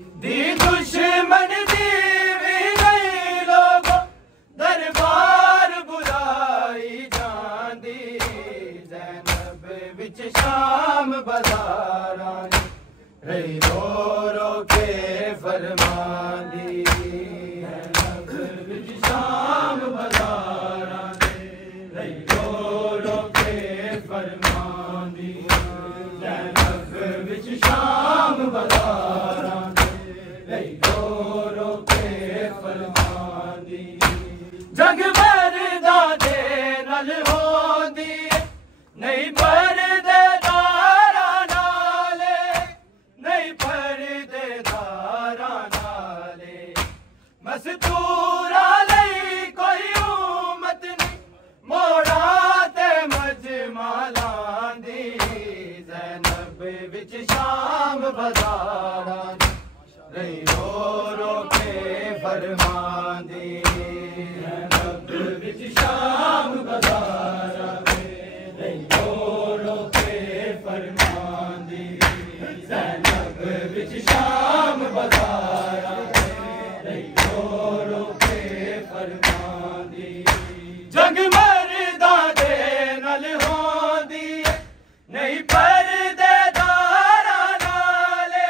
दी दुश्मन दी भी नहीं लोगों दरबार बुलाई जांदी ज़ैनब विच शाम बाज़ारां रही रो रो के फरमांदी ज़ैनब विच शाम बाज़ारां रही रो रो के फरमांदी ज़ैनब विच शाम बाज़ारां जग मरदा दे नल होंदी नहीं परदेदारा नाले नहीं परदेदारा नाले मस्तूरा लई कोई उम्मत नहीं मोड़ा ते मजमा लांदी ज़ैनब विच शाम बाज़ारां रही रो रो के फरमांदी ज़ैनब विच शाम बाज़ारां रही रो रो के फरमांदी ज़ैनब विच शाम बाज़ारां रही रो रो के फरमांदी जंग मरदा दे नल होंदी नहीं परदेदारा नाले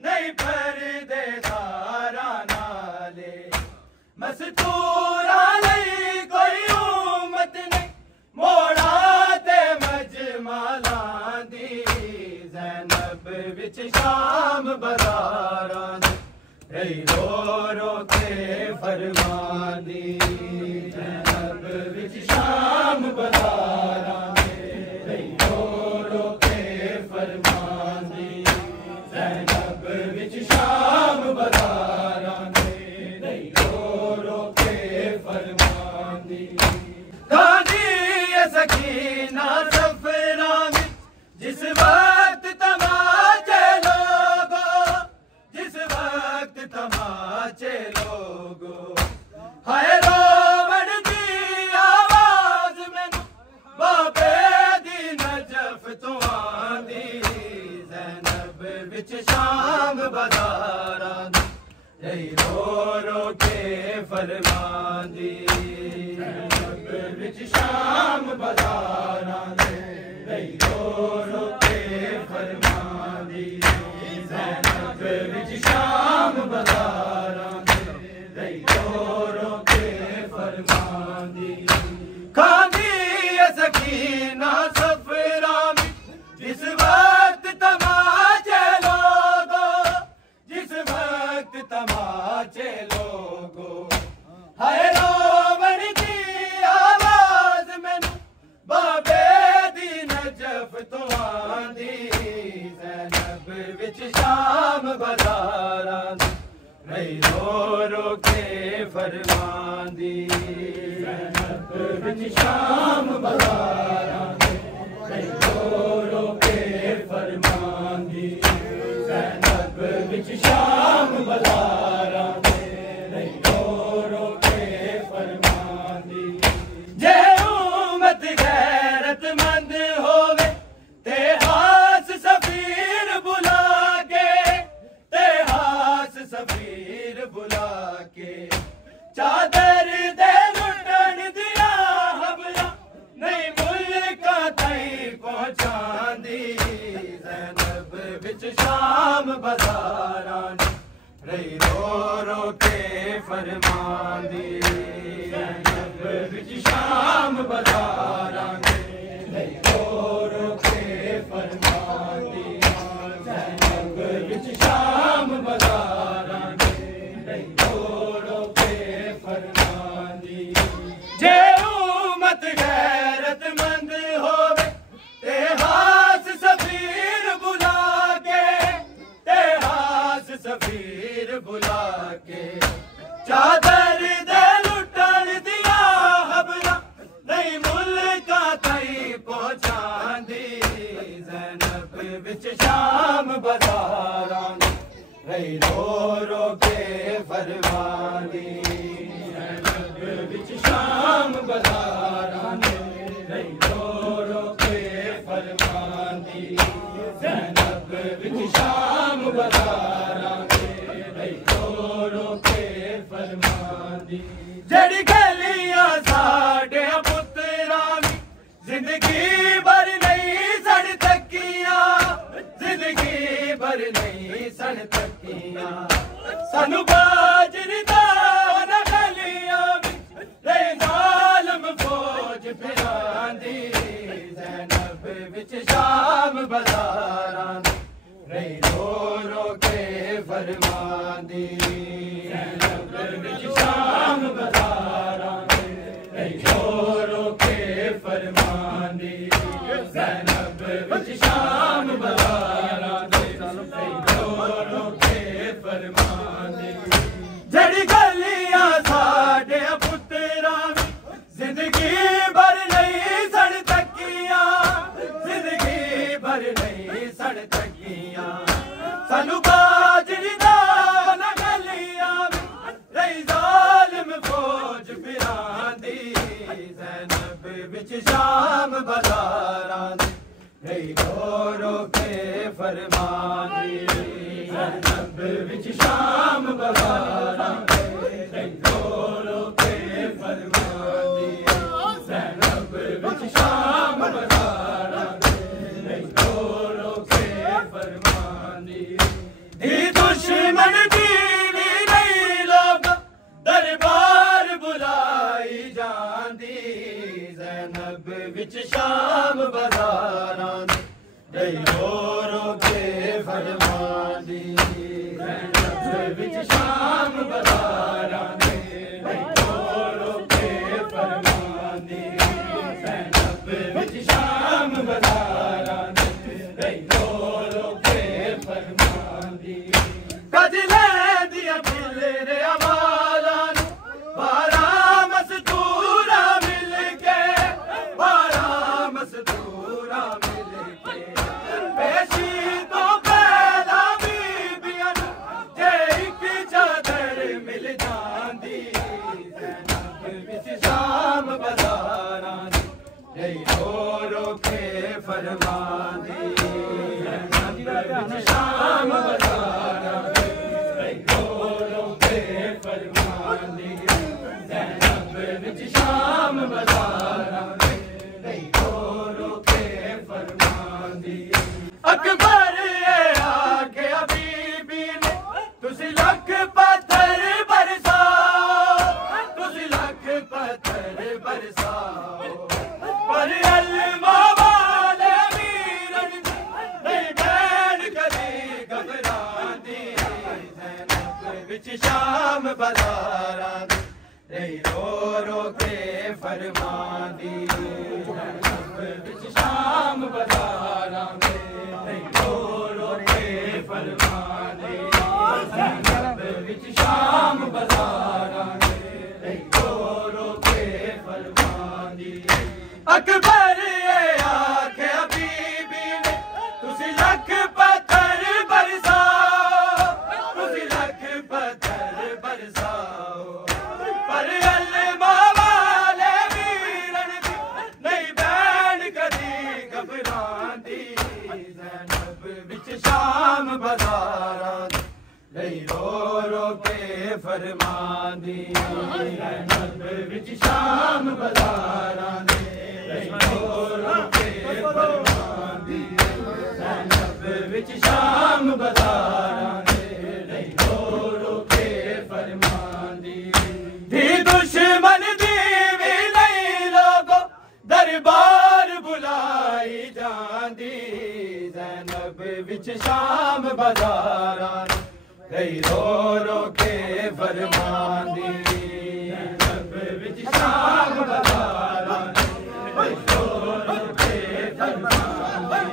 नहीं परदेदारा नाले मस्तूरा लई कोई उम्मत नहीं मोड़ा ते मजमा लांदी ज़ैनब विच शाम बाज़ारां रही रो रो के फरमांदी ज़ैनब विच शाम बाज़ारां रही रो रो के फरमांदी ज़ैनब विच शाम बाज़ारां रही रो रो के फरमांदी गांधी सकीना सफरा में जिस वक्त तमाचे लोगो जिस वक्त तमाचे लोगो हाय रोवण दी आवाज मैनू बाबे दी नजफ तो आंदी ज़ैनब विच शाम बाज़ारां रही रो रो के फरमांदी ज़ैनब विच शाम बाज़ारां रही रो रो के फरमांदी ज़ैनब विच शाम बाज़ारां रही रो रो के फरमांदी खांदी सकीना सफरा में जिस वक्त तमाचे लोगो जिस वक्त तमाचे लोगो हाय रोवण दी आवाज मैनू बाबे दी नजफ तो आंदी ज़ैनब विच शाम बाज़ारां रही रो रो के फरमांदी ज़ैनब विच शाम बाज़ारां रही रो रो के फरमांदी ज़ैनब विच शाम बाज़ारां रही रो रो के फरमांदी जे उम्मत गैरतमंद होवे ते हास सफीर बुला के ते हास सफीर बुला के चादर दे लुटन दिया हबला नहीं मुल्का तई पहुंचांदी ज़ैनब विच शाम बाज़ारां रही रो रो के फरमांदी ज़ैनब विच शाम बाज़ारां रही रो रो के फरमांदी ज़ैनब विच शाम बाज़ारां रही रो रो के फरमांदी जे उम्मत गैरतमंद होवे ते हास सफीर बुला के ते हास सफीर बुला के चादर दे लुटन दिया हबला नहीं मुल्का तई पहुंचांदी ज़ैनब विच शाम बाज़ारां रही रो रो के फरमांदी ज़ैनब विच शाम बाज़ारां रही रो रो के फरमांदी ज़ैनब विच शाम बाज़ारां रो रो के फरमांदी जड़ी गलियां साडे पुत्तरां दी जिंदगी भर नहीं सड़ तकियां जिंदगी भर नहीं सड़ तकियां सानू बाजरी दा ना गलियां रे जालम फौज फिरांदी ज़ैनब विच शाम बाज़ारां रे रो रो के फरमांदी ज़ैनब विच शाम बाज़ारां रे रो रो के फरमांदी ज़ैनब विच शाम बाज़ारां रे रो रो के फरमांदी जड़ी गलियां साडे पुत्तरां जिंदगी भर नहीं सड़ तकियां जिंदगी भर नहीं सड़ तकियां सानू बाजरी दा ना गलियां रही जालिम फौज फिरांदी ज़ैनब विच शाम बाज़ारां रे रो रो के फरमांदी ज़ैनब विच शाम बाज़ारां रे रो रो के फरमांदी ज़ैनब विच शाम बाज़ारां रे रो रो के फरमांदी दी दुश्मन दीवी नहीं लोग दरबार बुलाई जांदी ज़ैनब विच शाम बाज़ारां रे रो रो के फरमांदी ज़ैनब विच शाम बाज़ारां रे रो रो के फरमांदी ज़ैनब विच शाम बाज़ारां रे रो रो के फरमांदी कज लैंदियां फिलरे अवालां बारां मस्तूरा मिल के बारां मस्तूरा मिल के पेशी तो पैदा बीबियां जे एक चादर मिल जांदी ज़ैनब विच शाम बाज़ारां रे रो रो के फरमांदी ज़ैनब विच शाम बाज़ारां रे रो रो के फरमांदी ज़ैनब विच शाम बाज़ारां रे रो रो के फरमांदी अकबर आखे बीबी ने तुसी लख पत्थर बरसाओ तुसी लख पत्थर बरसाओ पर अल्मा वाले वीरन नहीं बैठ कदी घबरांदी ज़ैनब विच शाम बाज़ारां रे रो रो के फरमांदी ज़ैनब विच शाम बाज़ारां रे रो रो के फरमांदी ज़ैनब विच शाम बाज़ारां रे रो रो के फरमांदी अकबर आखे बीबी ने तुसी लख पत्थर बरसाओ तुसी लख पत्थर बरसाओ पर अल्मा वाले वीरन नहीं बैठ कदी घबरांदी ज़ैनब विच शाम बाज़ारां रे रो रो के फरमांदी ज़ैनब विच शाम बाज़ारां रे रो रो के फरमांदी ज़ैनब विच शाम बाज़ारां रे रो रो के फरमांदी दी दुश्मन दीवी नहीं लोगो दरबार बुलाई जांदी ज़ैनब विच शाम बाज़ारां रे रो रो के फरमांदी ज़ैनब विच शाम बाज़ारां रे रो रो के फरमांदी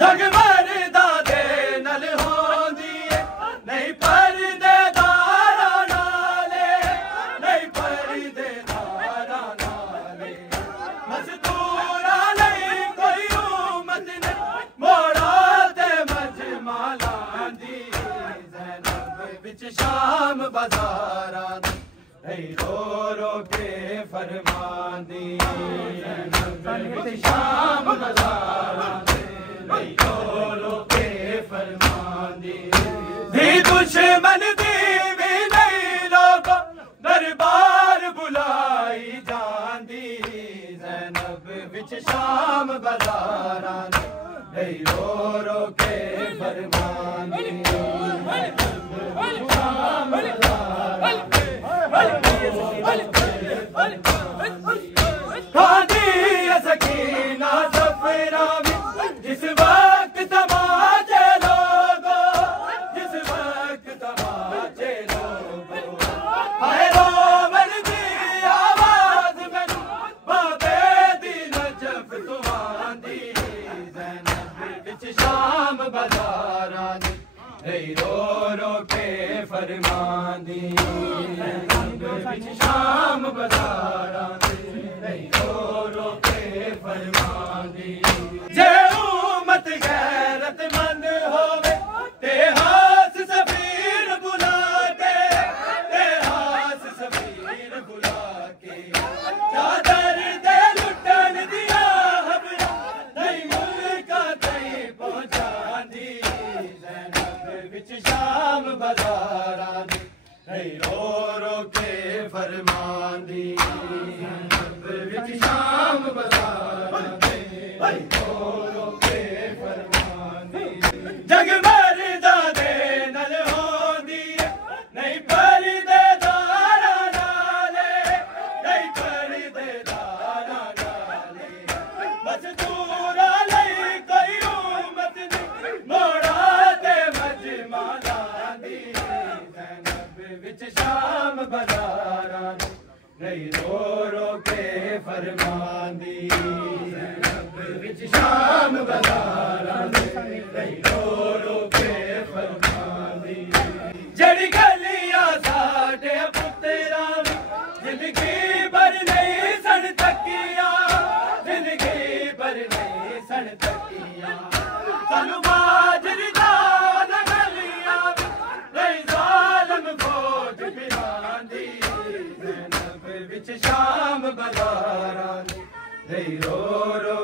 जगमर दादे नल होंदी नहीं पर्दे दारा नाले नहीं पर्दे दारा नाले मस्तूरा नहीं कोई उम्मत ने मोड़ा ते मजमा लांदी ज़ैनब विच शाम बाज़ारां रे रो रो के फरमांदी ज़ैनब विच शाम बाज़ारां रे रो रो के फरमांदी दी दुश्मन दी बाजारां दे रो रो के फरमानी खादी सकीना सफरा जिस वक्त तमाचे लोगो जिस वक्त तमाचे लोगो हाय रोमन दी आवाज में बाबे दी नजफ तुमांदी ज़ैनब विच शाम बाजारां दी रो रो के फरमांदी ज़ैनब विच शाम बाजारां दी रो रो के फरमांदी जे उम्मत गैरतमंद होवे ते हास सफीर बुला के ते हास सफीर बुला के चादर दे लुटन दिया हबरा नहीं मुल्का तई पहुंचांदी ज़ैनब विच शाम बाजारां दी रो रो के फरमांदी ज़ैनब विच शाम बाजारां दी रो रो के फरमांदी जग मरदा दे नल होंदी नहीं परदे दारा नाले नहीं परदे दारा नाले मजदूरा लई कोई उम्मत नहीं मोड़ा ते मजमा लांदी ज़ैनब विच शाम बाजारां नहीं रो रो के फरमांदी ज़ैनब विच शाम बाजारां नहीं रो रो के फरमांदी जड़ी गलियां साडे पुत्तरां जिंदगी भर नहीं सन तकिया जिंदगी भर नहीं सन तकिया सानू माजरी दा न गलियां नहीं ज़ालिम फौज बिरांदी ज़ैनब विच शाम बाजारां नहीं रो रो